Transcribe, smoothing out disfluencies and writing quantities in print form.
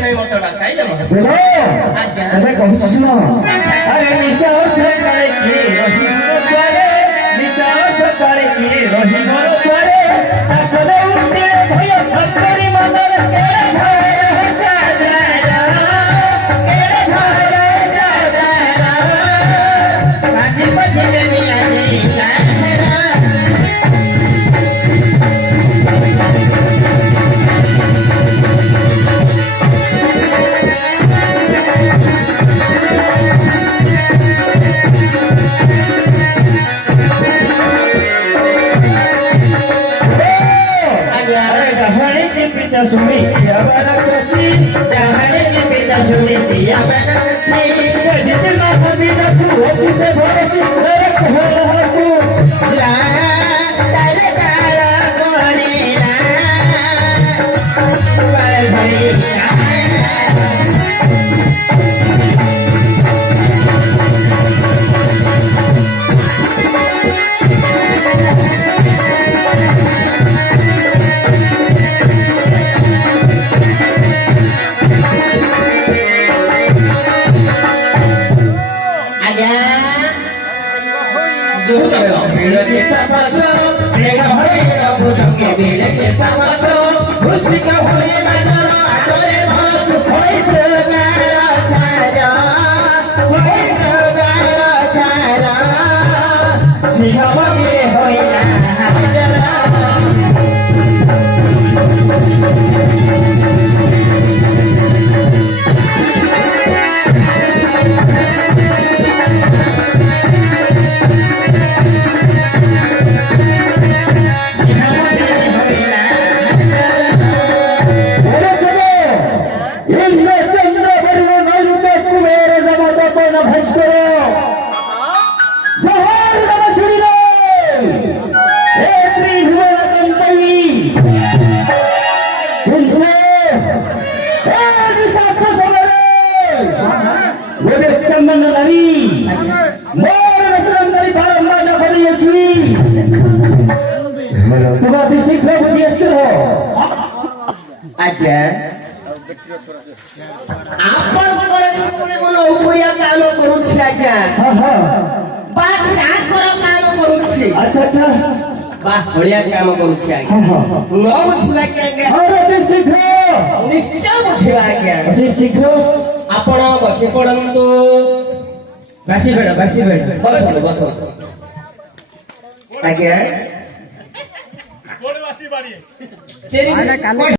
नहीं मत डकाई दे बोलो अबे कहू सुनो अरे निशा धकाले की रही मोर द्वारे निशा धकाले की रही मोर द्वारे आखले उठे भय भक्तरी मनर केरे घर सादारा केरे घर सादारा साची पछले मियानी सुनी या बना कसी डहाने के पिता सुनी या बना कसी जितना कभी न तू होती से भरोसी करे हो तू ला तारे तारा कोने ना पर भरी अच्छा अच्छा बढ़िया काम करुछि आज्ञा न बुझिबा के आज्ञा अरे शीघ्र निश्चय बुझिबा आज्ञा अति शीघ्र आपण बसी पड़ंतु बसी बेड बस आज्ञा कोन बसी बाड़ी चेरी